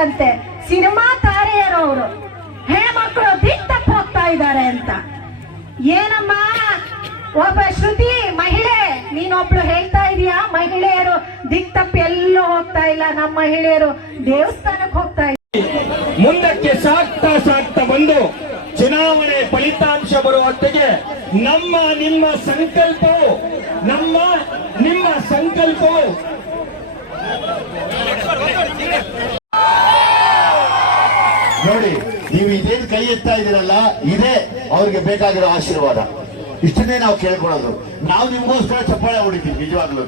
ಹೇಳ್ತಾರಂತೆ, ಸಿನಿಮಾ ತಾರೆಯರವರು ಹೆಣ್ಮಕ್ಳು ದಿಕ್ತಪ್ಪ ಹೋಗ್ತಾ ಇದ್ದಾರೆ ಅಂತ. ಏನಮ್ಮ ಒಬ್ಬ ಶ್ರುತಿ ಮಹಿಳೆ, ನೀನೊಬ್ಳು ಹೇಳ್ತಾ ಇದೀಯಾ ಮಹಿಳೆಯರು ದಿಕ್ತಪ್ಪ ಎಲ್ಲೂ ಹೋಗ್ತಾ ಇಲ್ಲ, ನಮ್ಮ ಮಹಿಳೆಯರು ದೇವಸ್ಥಾನಕ್ಕೆ ಹೋಗ್ತಾ ಇದ್ದಾರೆ. ಮುಂದಕ್ಕೆ ಸಾಕ್ತಾ ಸಾಕ್ತಾ ಬಂದು ಚುನಾವಣೆ ಫಲಿತಾಂಶ ಬರುವ ಹೊತ್ತಿಗೆ ನಮ್ಮ ನಿಮ್ಮ ಸಂಕಲ್ಪವು ನೋಡಿ, ನೀವು ಇದೇನು ಕೈ ಎತ್ತಾ ಇದ್ದೀರಲ್ಲ, ಇದೇ ಅವ್ರಿಗೆ ಬೇಕಾಗಿರೋ ಆಶೀರ್ವಾದ. ಇಷ್ಟನ್ನೇ ನಾವು ಕೇಳ್ಕೊಳ್ಳೋದು. ನಾವು ನಿಮ್ಗೋಸ್ಕರ ಚಪ್ಪಾಳೆ ಹೊಡಿತೀವಿ ನಿಜವಾಗ್ಲೂ.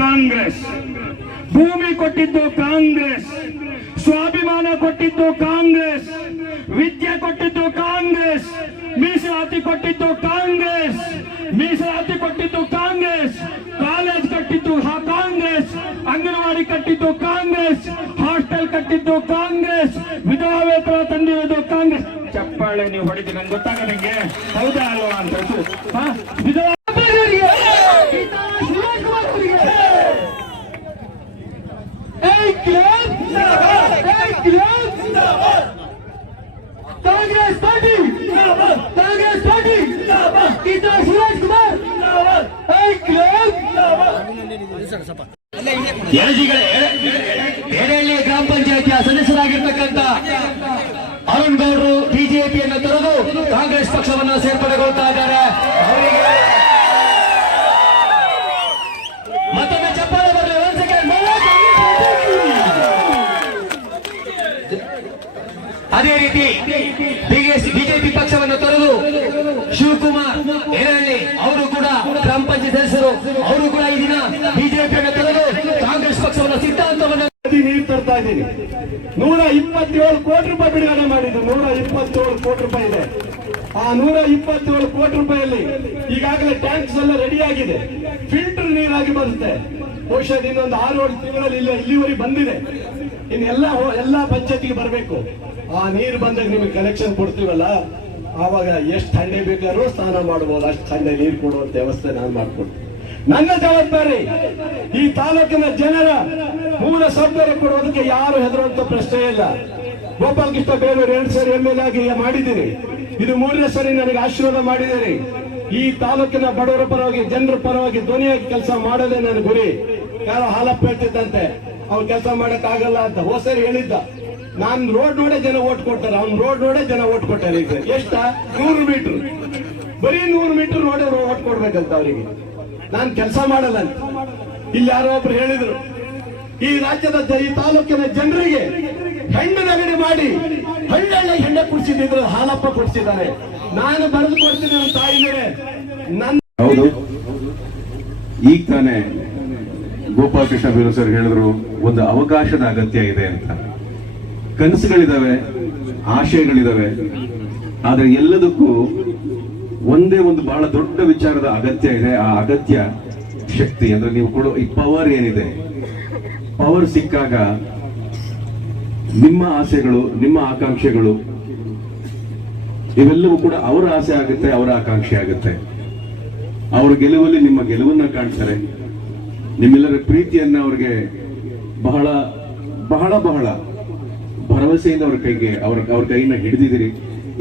ಕಾಂಗ್ರೆಸ್ ಭೂಮಿ ಕೊಟ್ಟಿದ್ದು ಕಾಂಗ್ರೆಸ್, ಸ್ವಾಭಿಮಾನ ಕೊಟ್ಟಿದ್ದು ಕಾಂಗ್ರೆಸ್, ವಿದ್ಯೆ ಕೊಟ್ಟಿದ್ದು ಕಾಂಗ್ರೆಸ್, ಮೀಸಲಾತಿ ಕೊಟ್ಟಿದ್ದು ಕಾಂಗ್ರೆಸ್, ಕಾಲೇಜ್ ಕಟ್ಟಿದ್ದು ಕಾಂಗ್ರೆಸ್, ಅಂಗನವಾಡಿ ಕಟ್ಟಿದ್ದು ಕಾಂಗ್ರೆಸ್, ಹಾಸ್ಟೆಲ್ ಕಟ್ಟಿದ್ದು ಕಾಂಗ್ರೆಸ್, ವಿಧವಾ ವೇತನ ತಂದಿರೋದು ಕಾಂಗ್ರೆಸ್. ಚಪ್ಪಾಳೆ ನೀವು ಹೊಡಿತೀರಿ, ನಂಗೆ ಗೊತ್ತಾಗದಂಗೆ ಹೌದಾ ಅಲ್ವಾ ಅಂತ. ವಿಧವಾ ಕಾಂಗ್ರೆಸ್ ಪಾರ್ಟಿ ಶಿವರಾಜ್ ಕುಮಾರ್ ಎಡೆಹಳ್ಳಿ ಗ್ರಾಮ ಪಂಚಾಯತಿಯ ಸದಸ್ಯರಾಗಿರ್ತಕ್ಕಂಥ ಅರುಣ್ ಗೌಡರು ಬಿಜೆಪಿಯನ್ನು ತೊರೆದು ಕಾಂಗ್ರೆಸ್ ಪಕ್ಷವನ್ನು ಸೇರ್ಪಡೆಗೊಳ್ತಾ ಇದ್ದಾರೆ. ಅವರಿಗೆ ಮತ್ತೊಮ್ಮೆ ಚಪ್ಪಾಳೆ ಬರಲಿ. ಒಂದು ಸೆಕೆಂಡ್. ಅದೇ ರೀತಿ ಬಿಜೆಪಿ ಪಕ್ಷವನ್ನು ತೊರೆದು ಶಿವಕುಮಾರ್ ಎಡೆಹಳ್ಳಿ ಅವರು ಕೂಡ ಗ್ರಾಮ ಪಂಚಾಯತ್ ಸದಸ್ಯರು, ಅವರು ಕೂಡ ಈ ದಿನ ಬಿಜೆಪಿಯನ್ನು ತೊರೆದು ಕಾಂಗ್ರೆಸ್ ಪಕ್ಷವನ್ನು ಸಿದ್ಧಾಂತವನ್ನು ನೀರು ತರ್ತಾ ಇದ್ದೀನಿ. 127 ಕೋಟಿ ರೂಪಾಯಿ ಬಿಡುಗಡೆ ಮಾಡಿದ್ದು. 127 ಕೋಟಿ ರೂಪಾಯಿ ಇದೆ. ಆ 127 ಕೋಟಿ ರೂಪಾಯಿಯಲ್ಲಿ ಈಗಾಗಲೇ ಟ್ಯಾಂಕ್ಸ್ ಎಲ್ಲ ರೆಡಿ ಆಗಿದೆ. ಫಿಲ್ಟರ್ ನೀರಾಗಿ ಬರುತ್ತೆ. ಬಹುಶಃ ಇನ್ನೊಂದು 6-7 ತಿಂಗಳಲ್ಲಿ ಇಲ್ಲಿವರೆಗೆ ಬಂದಿದೆ. ಎಲ್ಲ ಪಂಚಾಯತಿಗೆ ಬರಬೇಕು. ಆ ನೀರು ಬಂದಾಗ ನಿಮಗೆ ಕಲೆಕ್ಷನ್ ಕೊಡ್ತೀವಲ್ಲ, ಆವಾಗ ಎಷ್ಟು ಥಂಡಿ ಬೇಕಾದ್ರೂ ಸ್ನಾನ ಮಾಡಬಹುದು, ಅಷ್ಟು ಥಂಡಿ ನೀರು ಕೊಡುವಂತ ವ್ಯವಸ್ಥೆ ನಾನು ಮಾಡಿಕೊಡ್ತೀನಿ. ನನ್ನ ಜವಾಬ್ದಾರಿ ಈ ತಾಲೂಕಿನ ಜನರ ಮೂಲ ಸೌಕರ್ಯ ಕೊಡುವುದಕ್ಕೆ ಯಾರು ಹೆದರುವಂತ ಪ್ರಶ್ನೆ ಇಲ್ಲ. ಗೋಪಾಲ್ ಕೃಷ್ಣ ಬೇಲೂರು 2 ಸಾರಿ MLA ಆಗಿ ಮಾಡಿದ್ದೀನಿ. ಇದು 3ನೇ ಸಾರಿ ನನಗೆ ಆಶೀರ್ವಾದ ಮಾಡಿದ್ದೀರಿ. ಈ ತಾಲೂಕಿನ ಬಡವರ ಪರವಾಗಿ, ಜನರ ಪರವಾಗಿ ಧ್ವನಿಯಾಗಿ ಕೆಲಸ ಮಾಡೋದೇ ನನ್ನ ಗುರಿ. ಯಾರೋ ಹಾಲಪ್ಪ ಹೇಳ್ತಿದ್ದಂತೆ ಅವ್ರು ಕೆಲಸ ಮಾಡಕ್ ಆಗಲ್ಲ ಅಂತ. ಹೋಸರಿ ಹೇಳಿದ್ದ, ನಾನ್ ರೋಡ್ ನೋಡೇ ಜನ ಓಟ್ ಕೊಡ್ತಾರೆ, ಅವ್ನು ರೋಡ್ ನೋಡೇ ಜನ ಓಟ್ ಕೊಟ್ಟಾರೆ. ಈಗ ಎಷ್ಟ 100 ಮೀಟರ್, ಬರೀ 100 ಮೀಟರ್ ನೋಡೇ ಓಟ್ ಕೊಡ್ಬೇಕಂತ ಅವರಿಗೆ. ನಾನ್ ಕೆಲಸ ಮಾಡಲ್ಲ ಅಂತ. ಇಲ್ಲಿ ಯಾರೋ ಒಬ್ರು ಹೇಳಿದ್ರು, ಈ ರಾಜ್ಯದ ಈ ತಾಲೂಕಿನ ಜನರಿಗೆ ಹೆಣ್ಣು ನಗಡಿ ಮಾಡಿ ಹಳ್ಳಿ ಹೆಣ್ಣೆ ಕುಡಿಸಿದ್ರು, ಹಾಲಪ್ಪ ಕುಡಿಸಿದ್ದಾರೆ. ನಾನು ಬರೆದು ಕೊಡ್ತೀನಿ ನನ್ನ ತಾಯಿ ಮೇಲೆ. ಹೌದು, ಈಗ ತಾನೇ ಗೋಪಾಲ್ ಕೃಷ್ಣ ಬೇಲೂರು ಸರ್ ಹೇಳಿದ್ರು, ಒಂದು ಅವಕಾಶದ ಅಗತ್ಯ ಇದೆ ಅಂತ. ಕನಸುಗಳಿದಾವೆ, ಆಶಯಗಳಿದಾವೆ, ಆದ್ರೆ ಎಲ್ಲದಕ್ಕೂ ಒಂದೇ ಒಂದು ಬಹಳ ದೊಡ್ಡ ವಿಚಾರದ ಅಗತ್ಯ ಇದೆ. ಆ ಅಗತ್ಯ ಶಕ್ತಿ, ಅಂದ್ರೆ ನೀವು ಕೊಡೋ ಈ ಪವರ್ ಏನಿದೆ, ಪವರ್ ಸಿಕ್ಕಾಗ ನಿಮ್ಮ ಆಸೆಗಳು, ನಿಮ್ಮ ಆಕಾಂಕ್ಷೆಗಳು ಇವೆಲ್ಲವೂ ಕೂಡ ಅವರ ಆಸೆ ಆಗುತ್ತೆ, ಅವರ ಆಕಾಂಕ್ಷೆ ಆಗುತ್ತೆ. ಅವರ ಗೆಲುವಲ್ಲಿ ನಿಮ್ಮ ಗೆಲುವನ್ನ ಕಾಣ್ತಾರೆ. ನಿಮ್ಮೆಲ್ಲರ ಪ್ರೀತಿಯನ್ನ ಅವ್ರಿಗೆ ಬಹಳ ಬಹಳ ಬಹಳ ಭರವಸೆಯಿಂದ ಅವ್ರ ಕೈನ ಹಿಡಿದಿದ್ದೀರಿ.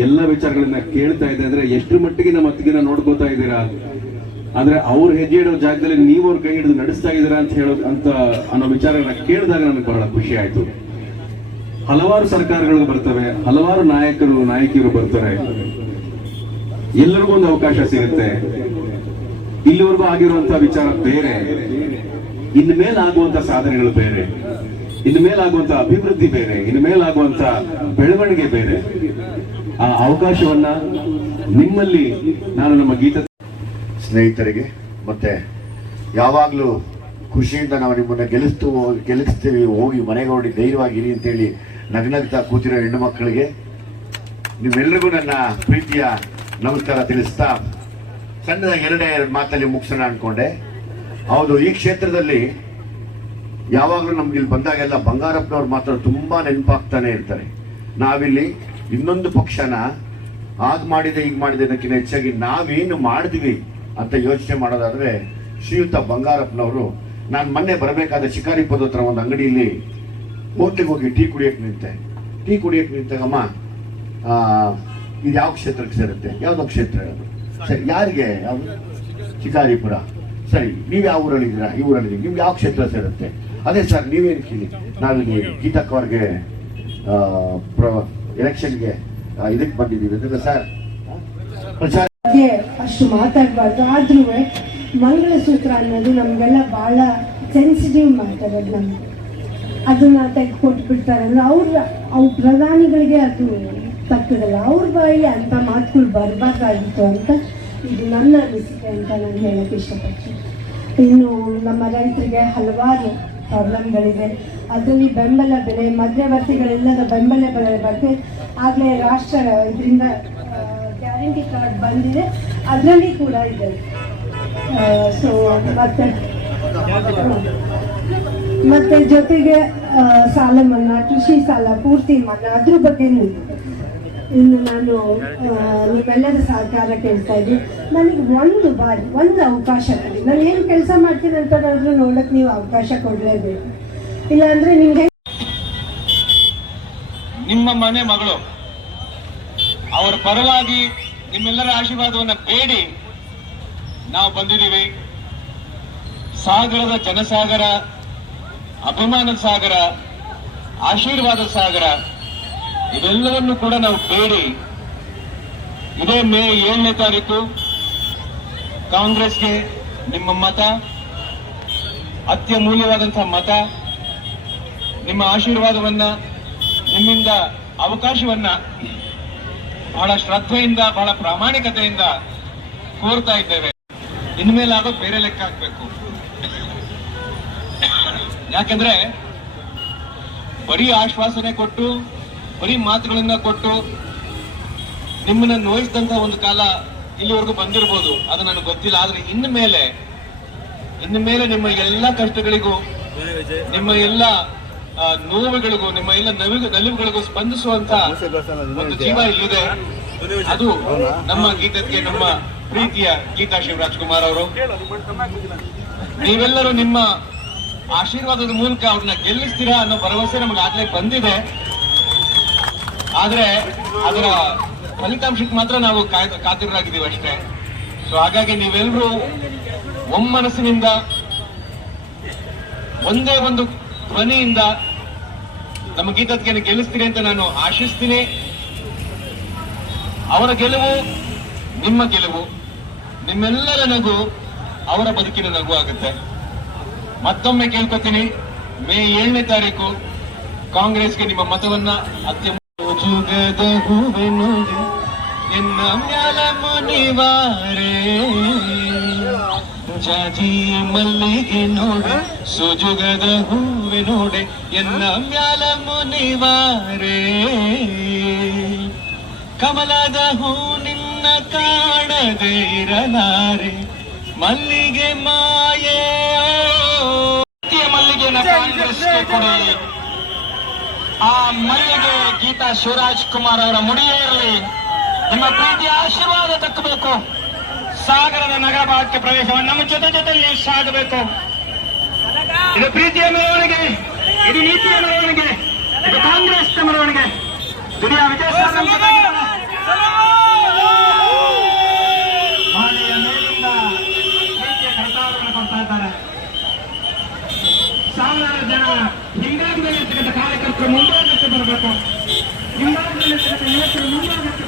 ಎಲ್ಲ ವಿಚಾರಗಳನ್ನ ಕೇಳ್ತಾ ಇದೆ ಅಂದ್ರೆ ಎಷ್ಟರ ಮಟ್ಟಿಗೆ ನಮ್ಮ ಅತ್ತಿಗೆನ ನೋಡ್ಕೋತಾ ಇದ್ದೀರಾ, ಅಂದ್ರೆ ಅವ್ರ ಹೆಜ್ಜೆ ಇಡೋ ಜಾಗದಲ್ಲಿ ನೀವು ಅವ್ರ ಕೈ ಹಿಡಿದು ನಡೆಸ್ತಾ ಇದ್ದೀರಾ ಅಂತ ಅನ್ನೋ ವಿಚಾರಗಳನ್ನ ಕೇಳಿದಾಗ ನನಗೆ ಬಹಳ ಖುಷಿ ಆಯ್ತು. ಹಲವಾರು ಸರ್ಕಾರಗಳು ಬರ್ತವೆ, ಹಲವಾರು ನಾಯಕಿಯರು ಬರ್ತಾರೆ, ಎಲ್ಲರಿಗೂ ಒಂದು ಅವಕಾಶ ಸಿಗುತ್ತೆ. ಇಲ್ಲಿವರೆಗೂ ಆಗಿರುವಂತಹ ವಿಚಾರ ಬೇರೆ, ಇನ್ನು ಮೇಲೆ ಆಗುವಂತ ಸಾಧನೆಗಳು ಬೇರೆ, ಇನ್ನು ಮೇಲಾಗುವಂತ ಅಭಿವೃದ್ಧಿ ಬೇರೆ, ಇನ್ನು ಮೇಲಾಗುವಂತ ಬೆಳವಣಿಗೆ ಬೇರೆ. ಆ ಅವಕಾಶವನ್ನ ನಿಮ್ಮಲ್ಲಿ ನಾನು ನಮ್ಮ ಗೀತ ಸ್ನೇಹಿತರಿಗೆ ಮತ್ತೆ ಯಾವಾಗ್ಲೂ ಖುಷಿಯಿಂದ ನಾವು ನಿಮ್ಮನ್ನ ಗೆಲ್ಲಿಸ್ತೀವಿ, ಹೋಗಿ ಮನೆಗೆ ಹೊರಡಿ ಧೈರ್ಯವಾಗಿರಿ ಅಂತೇಳಿ ನಗ್ನಗ್ತಾ ಕೂತಿರೋ ಹೆಣ್ಣು ಮಕ್ಕಳಿಗೆ ನಿಮ್ಮೆಲ್ಲರಿಗೂ ನನ್ನ ಪ್ರೀತಿಯ ನಮಸ್ಕಾರ ತಿಳಿಸ್ತಾ ಸಣ್ಣದಾಗಿ 2 ಮಾತಲ್ಲಿ ಮುಗಿಸೋಣ ಅನ್ಕೊಂಡೆ. ಹೌದು, ಈ ಕ್ಷೇತ್ರದಲ್ಲಿ ಯಾವಾಗಲೂ ನಮ್ಗೆ ಇಲ್ಲಿ ಬಂದಾಗೆಲ್ಲ ಬಂಗಾರಪ್ಪನವ್ರು ಮಾತ್ರ ತುಂಬಾ ನೆನಪಾಗ್ತಾನೆ ಇರ್ತಾರೆ. ನಾವಿಲ್ಲಿ ಇನ್ನೊಂದು ಪಕ್ಷನ ಆಗ ಮಾಡಿದೆ ಈಗ ಮಾಡಿದೆ ಅನ್ನೋಕ್ಕಿಂತ ಹೆಚ್ಚಾಗಿ ನಾವೇನು ಮಾಡಿದ್ವಿ ಅಂತ ಯೋಚನೆ ಮಾಡೋದಾದ್ರೆ ಶ್ರೀಯುತ ಬಂಗಾರಪ್ಪನವರು ನಾನು ಮೊನ್ನೆ ಬರಬೇಕಾದ ಶಿಕಾರಿಪುರದ ಹತ್ರ ಒಂದು ಅಂಗಡಿಯಲ್ಲಿ ಹೋಟ್ಲಿಗೆ ಹೋಗಿ ಟೀ ಕುಡಿಯಕ್ಕೆ ನಿಂತಾಗಮ್ಮ ಇದು ಯಾವ ಕ್ಷೇತ್ರಕ್ಕೆ ಸೇರುತ್ತೆ? ಯಾವ್ದೋ ಕ್ಷೇತ್ರ ಅದು. ಸರಿ, ಯಾರಿಗೆ? ಯಾವುದು? ಶಿಕಾರಿಪುರ. ಸರಿ, ನೀವು ಯಾವ ಊರಲ್ಲಿದ್ದೀರಾ? ಈ ಊರಲ್ಲಿದ್ದೀವಿ. ನಿಮ್ಗೆ ಯಾವ ಕ್ಷೇತ್ರ ಸೇರುತ್ತೆ? ಅದೇ ಸರ್, ನೀವೇನು ಕೇಳಿ, ನಾವಿಲ್ಲಿ ಗೀತಕ್ಕ ಅವ್ರಿಗೆ ಎಲೆಕ್ಷನ್ಗೆ ಇದಕ್ಕೆ ಬಂದಿದ್ದೀವಿ ಅಂದ್ರೆ ಸರ್ ಅಷ್ಟು ಮಾತಾಡಬಾರ್ದು. ಆದ್ರೂ ಮಂಗಳಸೂತ್ರ ಅನ್ನೋದು ನಮ್ಗೆಲ್ಲ ಬಹಳ ಸೆನ್ಸಿಟಿವ್ ಮಾತಾಡೋದು. ನಮ್ಗೆ ಅದನ್ನ ತೆಗೆದುಕೊಟ್ಟು ಬಿಡ್ತಾರಲ್ಲ ಅವ್ರ ಪ್ರಧಾನಿಗಳಿಗೆ ಅದು ತಕ್ಕದಲ್ಲ. ಅವ್ರ ಬಾಯಲ್ಲಿ ಅಂತ ಮಾತುಗಳು ಬರಬಾರ್ದಾಗಿತ್ತು ಅಂತ ಇದು ನನ್ನ ಅನಿಸಿಕೆ ಅಂತ ನಾನು ಹೇಳಕ್ಕೆ ಇಷ್ಟಪಡ್ತೀನಿ. ಇನ್ನು ನಮ್ಮ ರೈತರಿಗೆ ಹಲವಾರು ಪ್ರಾಬ್ಲಮ್ಗಳಿದೆ. ಅದರಲ್ಲಿ ಬೆಂಬಲ ಬೆಲೆ, ಮಧ್ಯವರ್ತಿಗಳೆಲ್ಲದ ಬೆಂಬಲ ಬೆಲೆ ಬಗ್ಗೆ ಆಗಲೇ ರಾಷ್ಟ್ರ ಇದರಿಂದ ಗ್ಯಾರಂಟಿ ಕಾರ್ಡ್ ಬಂದಿದೆ, ಅದರಲ್ಲಿ ಕೂಡ ಇದೆ. ಸೊ ಮತ್ತೆ ಜೊತೆಗೆ ಸಾಲ ಮನ್ನಾ, ಕೃಷಿ ಸಾಲ ಪೂರ್ತಿ ಮನ್ನಾ, ಅದ್ರ ಬಗ್ಗೆನೂ ಇನ್ನು ನಾನು ನಿಮ್ಮೆಲ್ಲರ ಸಹಕಾರ ಕೇಳ್ತಾ ಇದ್ದೀನಿ. ನನಗೆ ಒಂದು ಅವಕಾಶ ಕೊಡಿ. ನಾನು ಏನು ಕೆಲಸ ಮಾಡ್ತೀನಿ ಅಂತಂದ್ರೂ ನೋಡಕ್ಕೆ ನೀವು ಅವಕಾಶ ಕೊಡಲೇಬೇಕು. ಇಲ್ಲಾಂದ್ರೆ ನಿಮ್ಗೆ ನಿಮ್ಮ ಮನೆ ಮಗಳು ಅವರ ಪರವಾಗಿ ನಿಮ್ಮೆಲ್ಲರ ಆಶೀರ್ವಾದವನ್ನ ಬೇಡಿ ನಾವು ಬಂದಿದ್ದೀವಿ. ಸಾಗರದ ಜನಸಾಗರ, ಅಭಿಮಾನದ ಸಾಗರ, ಆಶೀರ್ವಾದದ ಸಾಗರ, ಇವೆಲ್ಲವನ್ನು ಕೂಡ ನಾವು ಬೇಡಿ ಇದೇ ಮೇ 7ನೇ ತಾರೀಕು ಕಾಂಗ್ರೆಸ್ಗೆ ನಿಮ್ಮ ಮತ, ಅತ್ಯಮೂಲ್ಯವಾದಂತಹ ಮತ, ನಿಮ್ಮ ಆಶೀರ್ವಾದವನ್ನ, ನಿಮ್ಮಿಂದ ಅವಕಾಶವನ್ನ ಬಹಳ ಶ್ರದ್ಧೆಯಿಂದ, ಬಹಳ ಪ್ರಾಮಾಣಿಕತೆಯಿಂದ ಕೋರ್ತಾ ಇದ್ದೇವೆ. ಇನ್ಮೇಲೆ ಆಗೋ ಬೇರೆ ಲೆಕ್ಕ ಹಾಕ್ಬೇಕು. ಯಾಕೆಂದ್ರೆ ಬರೀ ಆಶ್ವಾಸನೆ ಕೊಟ್ಟು, ಬರೀ ಮಾತುಗಳನ್ನ ಕೊಟ್ಟು ನಿಮ್ಮನ್ನ ನೋಯಿಸಿದಂತ ಒಂದು ಕಾಲ ಇಲ್ಲಿವರೆಗೂ ಬಂದಿರಬಹುದು, ಅದು ನನಗೆ ಗೊತ್ತಿಲ್ಲ. ಆದ್ರೆ ಇನ್ನು ಮೇಲೆ ನಿಮ್ಮ ಎಲ್ಲ ಕಷ್ಟಗಳಿಗೂ, ನಿಮ್ಮ ಎಲ್ಲ ನೋವುಗಳಿಗೂ, ನಿಮ್ಮ ಎಲ್ಲ ನಲಿವುಗಳಿಗೂ ಸ್ಪಂದಿಸುವಂತ ಒಂದು ಜೀವ ಇಲ್ಲಿದೆ. ಅದು ನಮ್ಮ ಗೀತಕ್ಕೆ, ನಮ್ಮ ಪ್ರೀತಿಯ ಗೀತಾ ಶಿವರಾಜ್ಕುಮಾರ್ ಅವರು. ನೀವೆಲ್ಲರೂ ನಿಮ್ಮ ಆಶೀರ್ವಾದದ ಮೂಲಕ ಅವ್ರನ್ನ ಗೆಲ್ಲಿಸ್ತೀರಾ ಅನ್ನೋ ಭರವಸೆ ನಮಗೆ ಆಗ್ಲೇ ಬಂದಿದೆ. ಆದ್ರೆ ಅದರ ಫಲಿತಾಂಶಕ್ಕೆ ಮಾತ್ರ ನಾವು ಕಾದಿರಾಗಿದ್ದೀವಿ ಅಷ್ಟೇ. ಸೊ ಹಾಗಾಗಿ ನೀವೆಲ್ಲರೂ ಒಮ್ಮನಸ್ಸಿನಿಂದ, ಒಂದೇ ಒಂದು ಧ್ವನಿಯಿಂದ ನಮ್ಮ ಗೀತಕ್ಕೆ ಗೆಲ್ಲಿಸ್ತೀರಿ ಅಂತ ನಾನು ಆಶಿಸ್ತೀನಿ. ಅವರ ಗೆಲುವು ನಿಮ್ಮ ಗೆಲುವು, ನಿಮ್ಮೆಲ್ಲರ ನಗು ಅವರ ಬದುಕಿನ ನಗು ಆಗುತ್ತೆ. ಮತ್ತೊಮ್ಮೆ ಕೇಳ್ಕೊತೀನಿ, ಮೇ 7ನೇ ತಾರೀಕು ಕಾಂಗ್ರೆಸ್ಗೆ ನಿಮ್ಮ ಮತವನ್ನ ಜುಗದ ಹೂವೆ ನೋಡಿ ಎನ್ನ ಮ್ಯಾಲ ಮುನಿವಾರೆ, ಜಾಜಿ ಮಲ್ಲಿಗೆ ನೋಡಿ ಸುಜುಗದ ಹೂವೆ ನೋಡಿ ಎನ್ನ ಮ್ಯಾಲ ಮುನಿವಾರೆ, ಕಮಲದ ಹೂ ನಿನ್ನ ಕಾಣದೆ ಇರಲಾರೆ, ಮಲ್ಲಿಗೆ ಮಾಯೆ ಮಲ್ಲಿಗೆನ ಕಾಂಗ್ರೆಸ್ಗೆ ಕೊಡಿ. ಆ ಮಲ್ಲಿಗೆ ಗೀತಾ ಶಿವರಾಜ್ ಕುಮಾರ್ ಅವರ ಮುಡಿಯೇ ಇರಲಿ. ನಿಮ್ಮ ಪ್ರೀತಿಯ ಆಶೀರ್ವಾದ ತಕ್ಕಬೇಕು. ಸಾಗರದ ನಗರ ಭಾಗಕ್ಕೆ ಪ್ರವೇಶವನ್ನು ನಮ್ಮ ಜೊತೆಯಲ್ಲಿ ಸಾಗಬೇಕು. ಇದು ಪ್ರೀತಿಯ ಮೆರವಣಿಗೆ, ಇದು ನೀತಿಯ ಮೆರವಣಿಗೆ, ಇದು ಕಾಂಗ್ರೆಸ್ ಮೆರವಣಿಗೆ. ದುನಿಯಾ ವಿಜಯ ಮಾಲೆಯ ಮೇಲಿಂದ ಪ್ರೀತಿಯ ಕರ್ತಾರವನ್ನು ಕೊಡ್ತಾ ಇದ್ದಾರೆ. ಸಾವಿರಾರು ಜನ ಹಿಂಭಾಗದಲ್ಲಿರ್ತಕ್ಕಂಥ ಕಾರ್ಯಕರ್ತರು ಮುಂಭಾಗಕ್ಕೆ ಬರಬೇಕು. ಹಿಂಭಾಗದಲ್ಲಿರ್ತಕ್ಕಂಥ ಯುವಕರು ಮುಂಭಾಗಕ್ಕೆ